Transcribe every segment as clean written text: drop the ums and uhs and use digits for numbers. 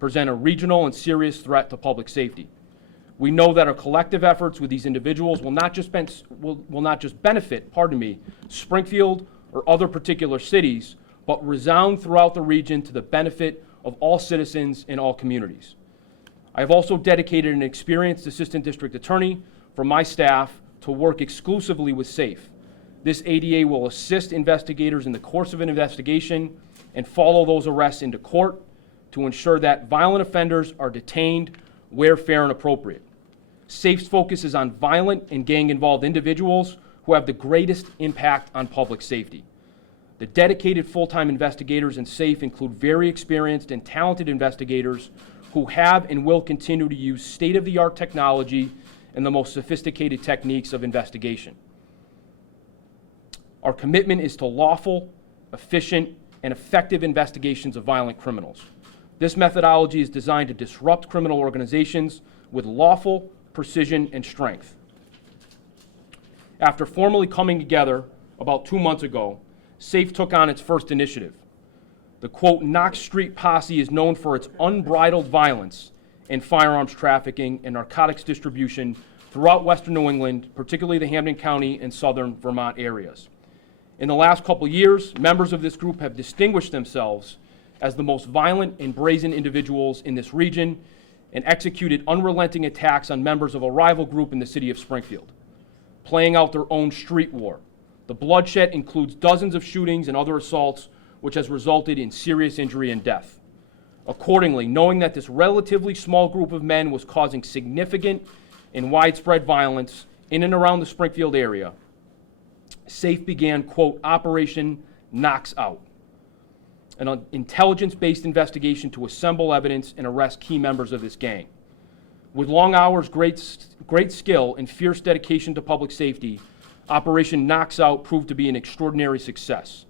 present a regional and serious threat to public safety. We know that our collective efforts with these individuals will not just benefit, Springfield or other particular cities, but resound throughout the region to the benefit of all citizens in all communities. I have also dedicated an experienced assistant district attorney from my staff to work exclusively with SAFE. This ADA will assist investigators in the course of an investigation and follow those arrests into court to ensure that violent offenders are detained where fair and appropriate. SAFE's focus is on violent and gang-involved individuals who have the greatest impact on public safety. The dedicated full-time investigators in SAFE include very experienced and talented investigators who have and will continue to use state-of-the-art technology and the most sophisticated techniques of investigation. Our commitment is to lawful, efficient, and effective investigations of violent criminals. This methodology is designed to disrupt criminal organizations with lawful precision and strength. After formally coming together about 2 months ago, SAFE took on its first initiative. The quote, Knox Street posse is known for its unbridled violence in firearms trafficking and narcotics distribution throughout Western New England, particularly the Hampden County and Southern Vermont areas. In the last couple years, members of this group have distinguished themselves as the most violent and brazen individuals in this region and executed unrelenting attacks on members of a rival group in the city of Springfield, playing out their own street war. The bloodshed includes dozens of shootings and other assaults, which has resulted in serious injury and death. Accordingly, knowing that this relatively small group of men was causing significant and widespread violence in and around the Springfield area, SAFE began, quote, Operation Knox Out, an intelligence-based investigation to assemble evidence and arrest key members of this gang. With long hours, great skill, and fierce dedication to public safety, Operation Knox Out proved to be an extraordinary success.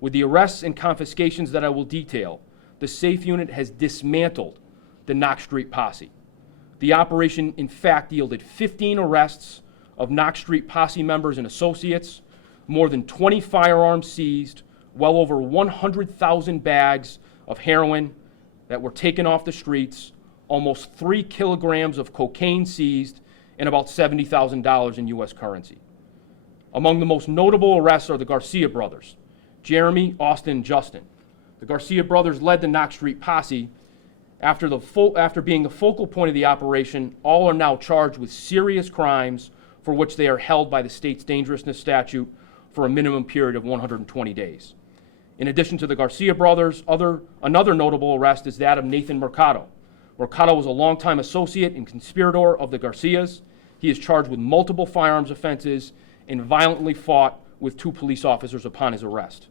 With the arrests and confiscations that I will detail, the SAFE unit has dismantled the Knox Street posse. The operation, in fact, yielded 15 arrests of Knox Street posse members and associates, more than 20 firearms seized, well over 100,000 bags of heroin that were taken off the streets, almost 3 kilograms of cocaine seized, and about $70,000 in U.S. currency. Among the most notable arrests are the Garcia brothers, Jeremy, Austin, and Justin. The Garcia brothers led the Knox Street posse. After being the focal point of the operation, all are now charged with serious crimes for which they are held by the state's dangerousness statute for a minimum period of 120 days. In addition to the Garcia brothers, another notable arrest is that of Nathan Mercado. Mercado was a longtime associate and conspirator of the Garcias. He is charged with multiple firearms offenses and violently fought with 2 police officers upon his arrest.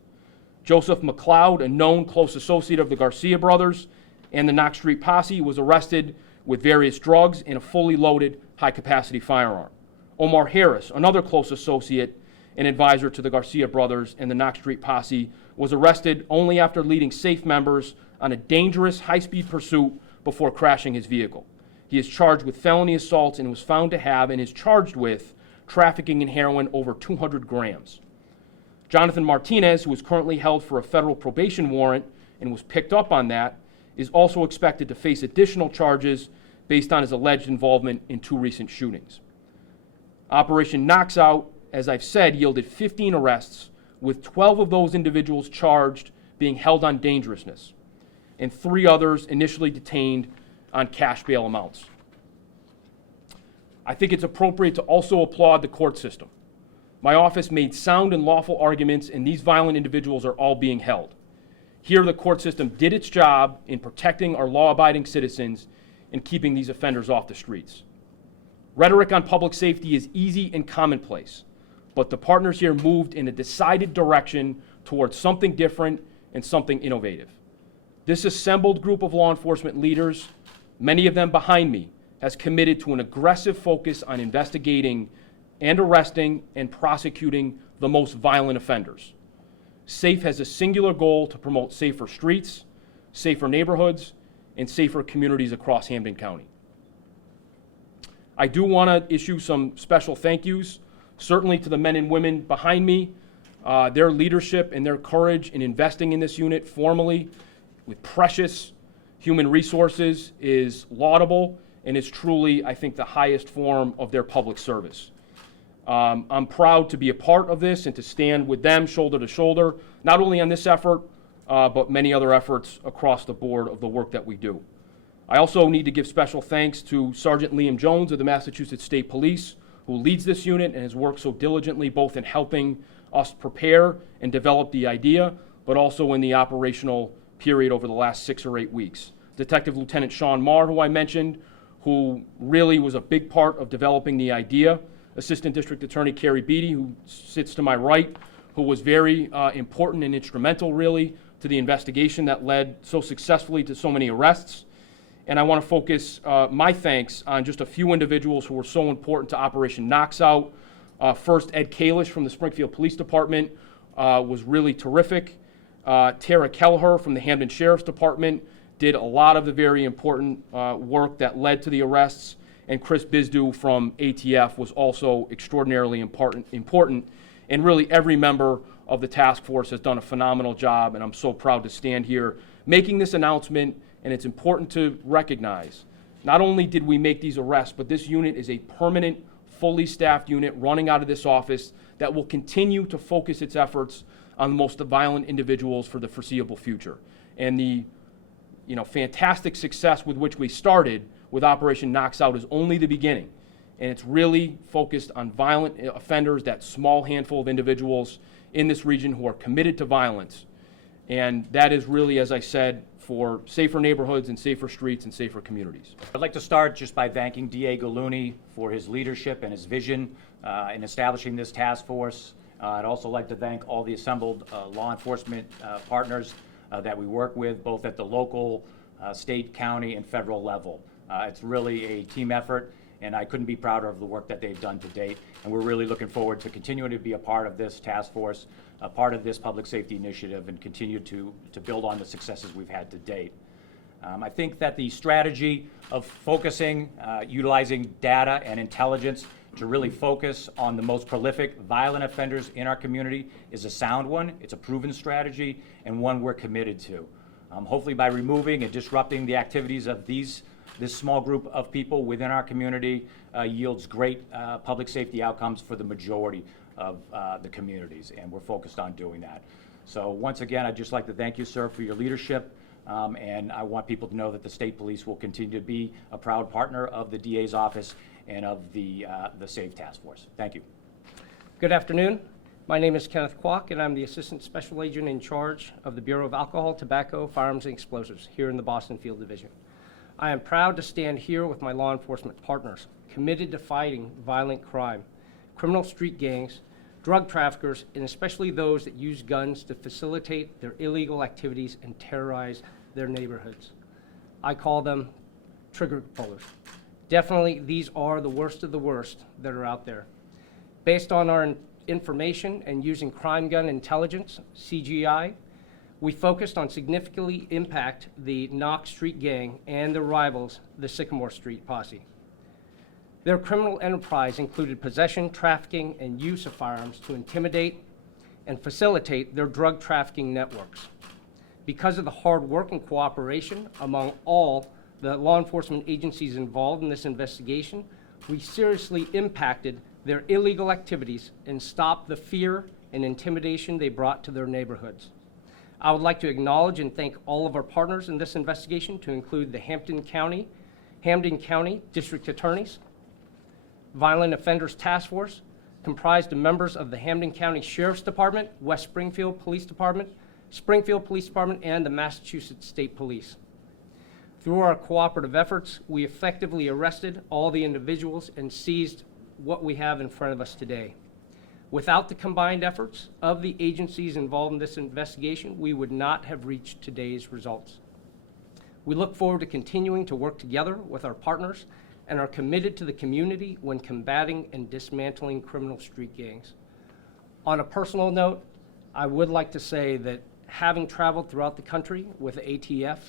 Joseph McLeod, a known close associate of the Garcia brothers and the Knox Street posse, was arrested with various drugs and a fully loaded high-capacity firearm. Omar Harris, another close associate and advisor to the Garcia brothers and the Knox Street posse, was arrested only after leading SAFE members on a dangerous high-speed pursuit before crashing his vehicle. He is charged with felony assaults and was found to have and is charged with trafficking in heroin over 200 grams. Jonathan Martinez, who is currently held for a federal probation warrant and was picked up on that, is also expected to face additional charges based on his alleged involvement in 2 recent shootings. Operation Knox Out, as I've said, yielded 15 arrests, with 12 of those individuals charged being held on dangerousness, and 3 others initially detained on cash bail amounts. I think it's appropriate to also applaud the court system. My office made sound and lawful arguments, and these violent individuals are all being held. Here, the court system did its job in protecting our law-abiding citizens and keeping these offenders off the streets. Rhetoric on public safety is easy and commonplace, but the partners here moved in a decided direction towards something different and something innovative. This assembled group of law enforcement leaders, many of them behind me, has committed to an aggressive focus on investigating and arresting and prosecuting the most violent offenders. SAFE has a singular goal to promote safer streets, safer neighborhoods, and safer communities across Hampden County. I do want to issue some special thank yous, certainly to the men and women behind me. Their leadership and their courage in investing in this unit formally with precious human resources is laudable and is truly, I think, the highest form of their public service. I'm proud to be a part of this and to stand with them shoulder to shoulder, not only on this effort, but many other efforts across the board of the work that we do. I also need to give special thanks to Sergeant Liam Jones of the Massachusetts State Police, who leads this unit and has worked so diligently both in helping us prepare and develop the idea, but also in the operational period over the last 6 or 8 weeks. Detective Lieutenant Sean Marr, who I mentioned, who really was a big part of developing the idea. Assistant District Attorney Carrie Beatty, who sits to my right, who was very important and instrumental, really, to the investigation that led so successfully to so many arrests. And I want to focus my thanks on just a few individuals who were so important to Operation Knox Out. First, Ed Kalish from the Springfield Police Department was really terrific. Tara Kelleher from the Hampden Sheriff's Department did a lot of the very important work that led to the arrests. And Chris Bizdu from ATF was also extraordinarily important. And really every member of the task force has done a phenomenal job, and I'm so proud to stand here making this announcement. And it's important to recognize, not only did we make these arrests, but this unit is a permanent, fully staffed unit running out of this office that will continue to focus its efforts on the most violent individuals for the foreseeable future. And the fantastic success with which we started with Operation Knox Out is only the beginning. And it's really focused on violent offenders, that small handful of individuals in this region who are committed to violence. And that is really, as I said, for safer neighborhoods and safer streets and safer communities. I'd like to start just by thanking DA Gallooni for his leadership and his vision in establishing this task force. I'd also like to thank all the assembled law enforcement partners that we work with, both at the local, state, county, and federal level. It's really a team effort, and I couldn't be prouder of the work that they've done to date. And we're really looking forward to continuing to be a part of this task force, a part of this public safety initiative, and continue to build on the successes we've had to date. I think that the strategy of focusing, utilizing data and intelligence to really focus on the most prolific violent offenders in our community is a sound one. It's a proven strategy and one we're committed to. Hopefully by removing and disrupting the activities of this small group of people within our community yields great public safety outcomes for the majority of the communities, and we're focused on doing that. So once again, I'd just like to thank you, sir, for your leadership, and I want people to know that the state police will continue to be a proud partner of the DA's office and of the SAVE Task Force. Thank you. Good afternoon. My name is Kenneth Kwok, and I'm the Assistant Special Agent in charge of the Bureau of Alcohol, Tobacco, Firearms, and Explosives here in the Boston Field Division. I am proud to stand here with my law enforcement partners, committed to fighting violent crime, criminal street gangs, drug traffickers, and especially those that use guns to facilitate their illegal activities and terrorize their neighborhoods. I call them trigger pullers. Definitely, these are the worst of the worst that are out there. Based on our information and using crime gun intelligence, CGI, we focused on significantly impact the Knox Street gang and their rivals, the Sycamore Street posse. Their criminal enterprise included possession, trafficking, and use of firearms to intimidate and facilitate their drug trafficking networks. Because of the hard work and cooperation among all the law enforcement agencies involved in this investigation, we seriously impacted their illegal activities and stopped the fear and intimidation they brought to their neighborhoods. I would like to acknowledge and thank all of our partners in this investigation, to include the Hampden County District Attorneys, Violent Offenders Task Force, comprised of members of the Hampden County Sheriff's Department, West Springfield Police Department, and the Massachusetts State Police. Through our cooperative efforts, we effectively arrested all the individuals and seized what we have in front of us today. Without the combined efforts of the agencies involved in this investigation, we would not have reached today's results. We look forward to continuing to work together with our partners and are committed to the community when combating and dismantling criminal street gangs. On a personal note, I would like to say that having traveled throughout the country with the ATF,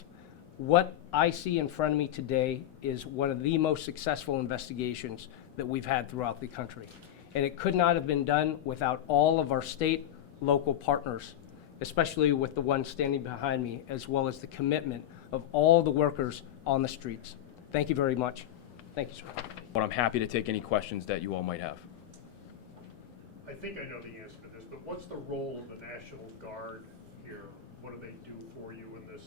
what I see in front of me today is one of the most successful investigations that we've had throughout the country. And it could not have been done without all of our state, local partners, especially with the one standing behind me, as well as the commitment of all the workers on the streets. Thank you very much. Thank you, sir. But I'm happy to take any questions that you all might have. I think I know the answer to this, but what's the role of the National Guard here? What do they do for you in this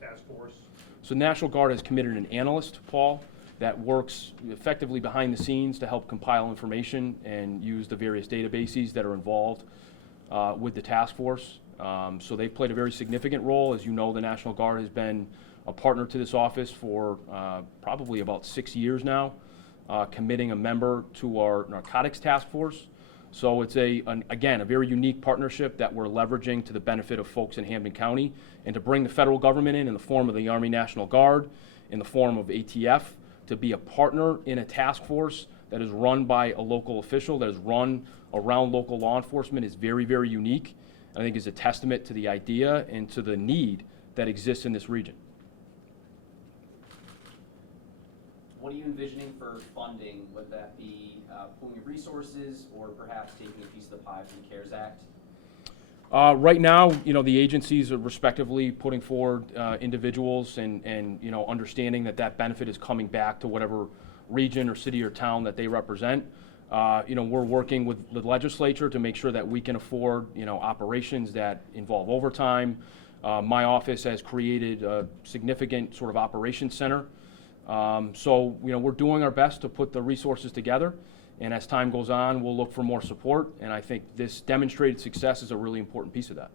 task force? So National Guard has committed an analyst, Paul, that works effectively behind the scenes to help compile information and use the various databases that are involved with the task force. So they've played a very significant role. As you know, the National Guard has been a partner to this office for probably about 6 years now, committing a member to our narcotics task force. So it's again, a very unique partnership that we're leveraging to the benefit of folks in Hampden County, and to bring the federal government in the form of the Army National Guard, in the form of ATF, to be a partner in a task force that is run by a local official, that is run around local law enforcement, is very, very unique. I think is a testament to the idea and to the need that exists in this region. What are you envisioning for funding? Would that be pooling of resources, or perhaps taking a piece of the pie from the CARES Act? Right now, the agencies are respectively putting forward individuals and understanding that benefit is coming back to whatever region or city or town that they represent. We're working with the legislature to make sure that we can afford, operations that involve overtime. My office has created a significant sort of operations center. So, we're doing our best to put the resources together, and as time goes on, we'll look for more support, and I think this demonstrated success is a really important piece of that.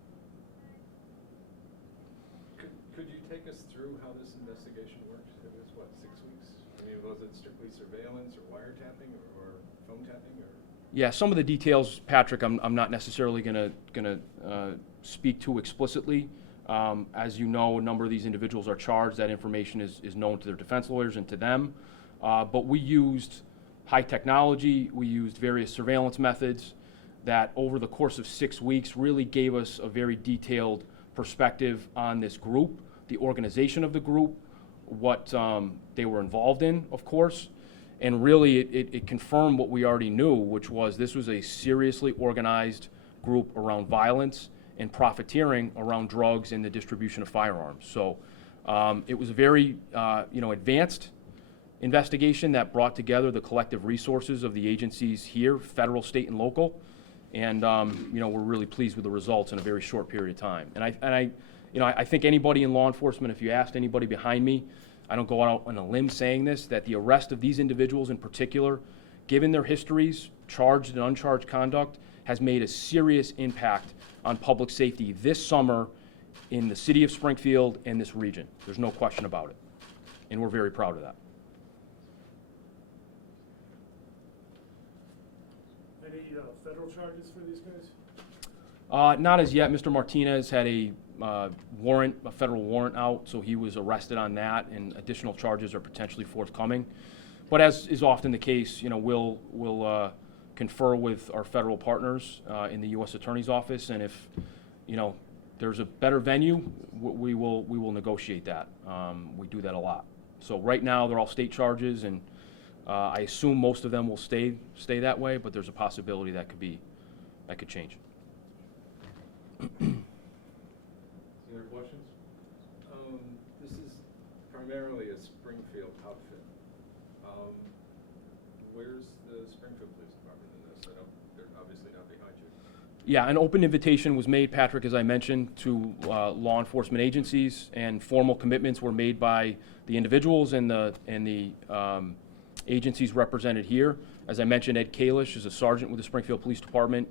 Could you take us through how this investigation works? It was, 6 weeks? I mean, was it strictly surveillance or wiretapping or phone tapping? Or? Yeah, some of the details, Patrick, I'm not necessarily gonna speak to explicitly. As you know, a number of these individuals are charged. That information is known to their defense lawyers and to them. But we used high technology, we used various surveillance methods that over the course of 6 weeks really gave us a very detailed perspective on this group, the organization of the group, what they were involved in, of course. And really it confirmed what we already knew, which was this was a seriously organized group around violence and profiteering around drugs and the distribution of firearms. So it was a very advanced investigation that brought together the collective resources of the agencies here, federal, state, and local. And we're really pleased with the results in a very short period of time. And I think anybody in law enforcement, if you asked anybody behind me, I don't go out on a limb saying this, that the arrest of these individuals in particular, given their histories, charged and uncharged conduct, has made a serious impact on public safety this summer in the city of Springfield and this region. There's no question about it. And we're very proud of that. Any federal charges for these guys? Not as yet. Mr. Martinez had a federal warrant out, so he was arrested on that, and additional charges are potentially forthcoming. But as is often the case, we'll confer with our federal partners in the U.S. Attorney's Office, and if there's a better venue, we will negotiate that. We do that a lot. So right now they're all state charges, and I assume most of them will stay that way, but there's a possibility that could change. Any other questions? This is primarily a Springfield outfit. Where's the Springfield Police Department in this? They're obviously not behind you. Yeah, an open invitation was made, Patrick, as I mentioned, to law enforcement agencies, and formal commitments were made by the individuals and the agencies represented here. As I mentioned, Ed Kalish is a sergeant with the Springfield Police Department,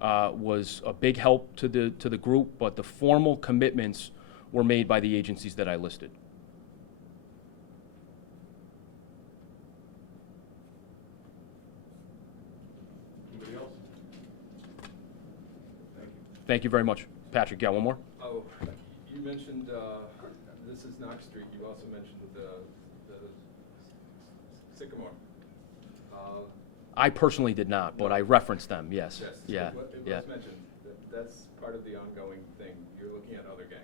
was a big help to the group, but the formal commitments were made by the agencies that I listed. Anybody else? Thank you. Thank you very much. Patrick, got one more? Oh, you mentioned, this is Knox Street. You also mentioned the Sycamore. I personally did not, but I referenced them, yes. Yes. Yeah, It yeah. was mentioned. That's part of the ongoing thing. You're looking at other gangs.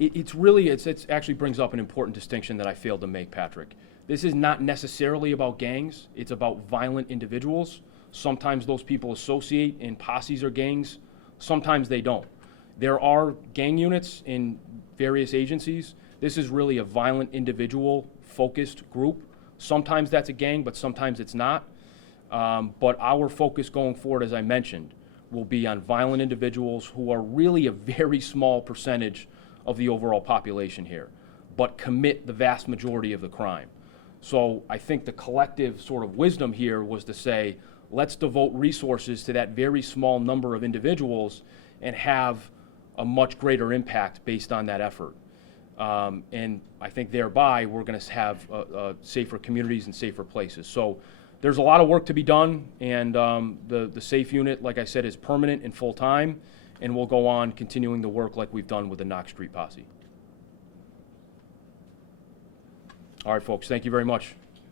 It actually brings up an important distinction that I failed to make, Patrick. This is not necessarily about gangs. It's about violent individuals. Sometimes those people associate in posses or gangs. Sometimes they don't. There are gang units in various agencies This is really a violent individual-focused group. Sometimes that's a gang, but sometimes it's not. But our focus going forward, as I mentioned, will be on violent individuals who are really a very small percentage of the overall population here, but commit the vast majority of the crime. So I think the collective sort of wisdom here was to say, let's devote resources to that very small number of individuals and have a much greater impact based on that effort. And I think thereby we're going to have safer communities and safer places. So there's a lot of work to be done, and the SAFE unit, like I said, is permanent and full-time, and we'll go on continuing the work like we've done with the Knox Street posse. All right, folks, thank you very much.